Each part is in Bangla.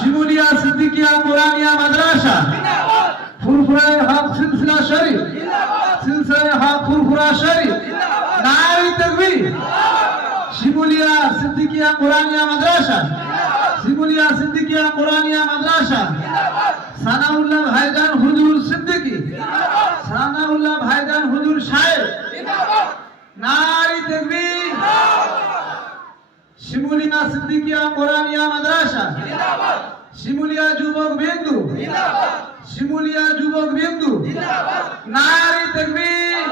শিমুলিয়া, সিদ্দিকিয়া কোরআনিয়া মাদ্রাসা। ফুরফুরায় হক সিলসিলা শরীফ। সিলসিলায় হক ফুরফুরা শরীফ। নারী তাকবীর। শিমুলিয়া, সিদ্দিকিয়া কোরআনিয়া মাদ্রাসা। শিমুলিয়া, সিদ্দিকিয়া কোরআনিয়া মাদ্রাসা। সানাউল্লাহ ভাইজান হুজুর সিদ্দিকী। সানাউল্লাহ ভাইজান হুজুর সাহেব। নারী তাকবীর। শিমুলিয়া, সিদ্দিকিয়া কোরআনিয়া মাদ্রাসা। শিমুলিয়া যুবক বিন্দু। শিমুলিয়া যুবক বিন্দু। নারী তাকবীর।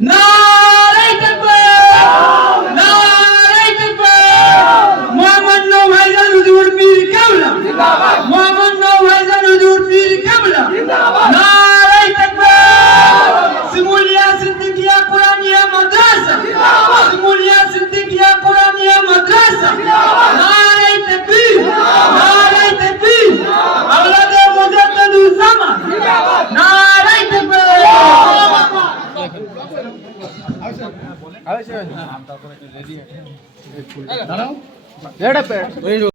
No! এটা